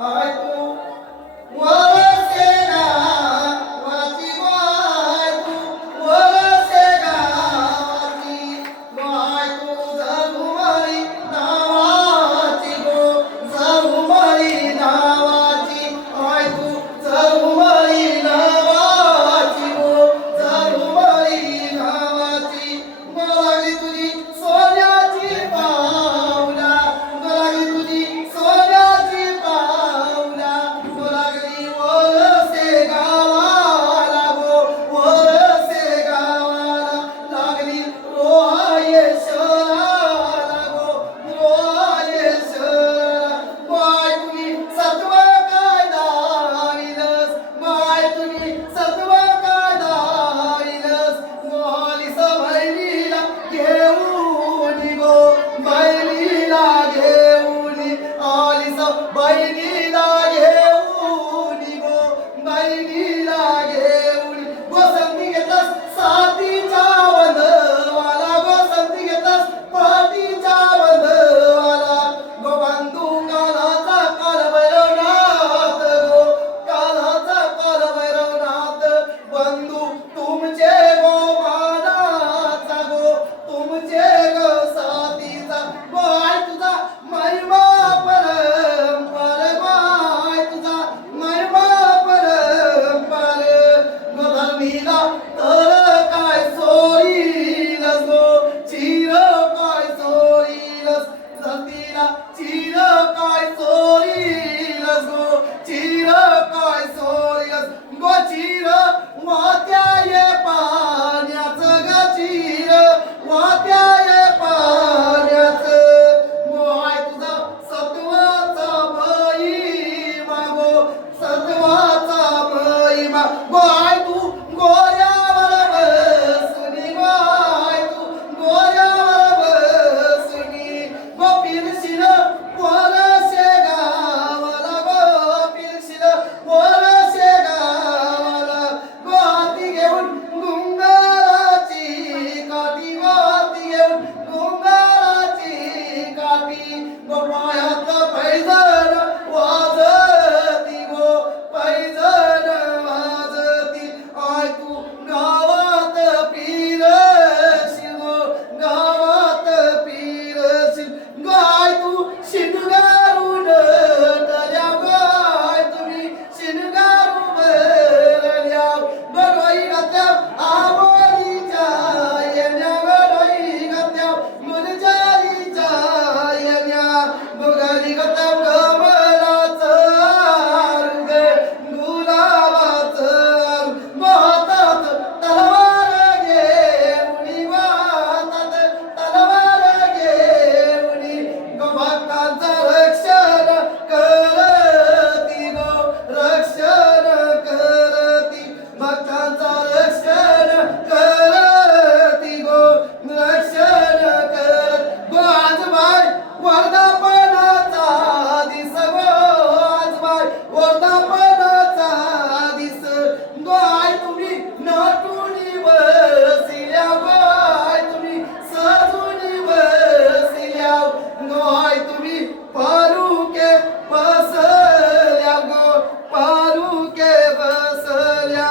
I तू वळसे गावाची Y तू वळसे गावाची Y तू झगुमाई नावाची गो झगुमाई नावाची आय तू झगुमाई नावाची गो झगुमाई नावाची लागली तुझी सोन्याची पावला लागली तुझी सोन्याची पावला लागली वळसे गावाला गो वळसे गावाला लागली रोहायेश्वराला गो रोहायेश्वराला बाय तुम्ही सत्व काय दाविलस बाय तुम्ही सत्व काय दाविलस मोहाली सभैलीला घेऊन गो बैलीला घेऊन आली बैलीला घेऊन गो बैलीला घेऊन गोसंती घेतस सातीच्या वंधवाला गोसंती घेतस पाटीच्या वंधवाला गो बंधू कालाचा काल भैरवनाथ गो कालाचा काल भैरवनाथ बंधू तुमचे गो मानाचा गो तुमचे गो साथीचा बाय तुझा महिमा परंपर बाय तुझा महिमा परंपर गो धर्मीला तर काय सोईलस गो चिर काय सोईलस धरतीला चिर काय सोईलस गो चिर काय सोईलस गो चिर वात्या ये पाण्याचं ग चिर वात्या ये पाण्याचं गोय तुझा सत्वाचा महिमा गो सत्वाचा महिमा गोय तू गोऱ्यावर बसुनी गोय तू गोऱ्यावर बसुनी गो पिरशील वळसे गावाला गो पिरशील वळसे गावाला गो हाती घेऊन गुंगाराची काठी गो हाती घेऊन गुंगाराची काठी गो पायात पैजण वाजती गो पैजण वाजती आय तू गावात फिरशील गो गावात फिरशील गाय तू शिणगारून टल्या गाय तुम्ही शिणगारून भरल्या गडोई गात्या आबोलीच्या येण्या गडोई गात्या मुलजारीच्या येण्या गुगाली गात्या कमलाचं आरुग गुलाबाचं हातात तलवार घेऊनी हातात तलवार घेऊनी गो भक्तांचं रक्षण करती गो रक्षण करती भक्तांचं रक्षण करती गो रक्षण करत गो आज बाय वर्धापनाचा दिस गो आज बाय वर्धापनाचा दिस गो आय तुम्ही नटुनी बसिल्या गो आय तुम्ही सजूनी बसिल्या गो आय तुम्ही पालुके बसल्या गो पालुके बसल्या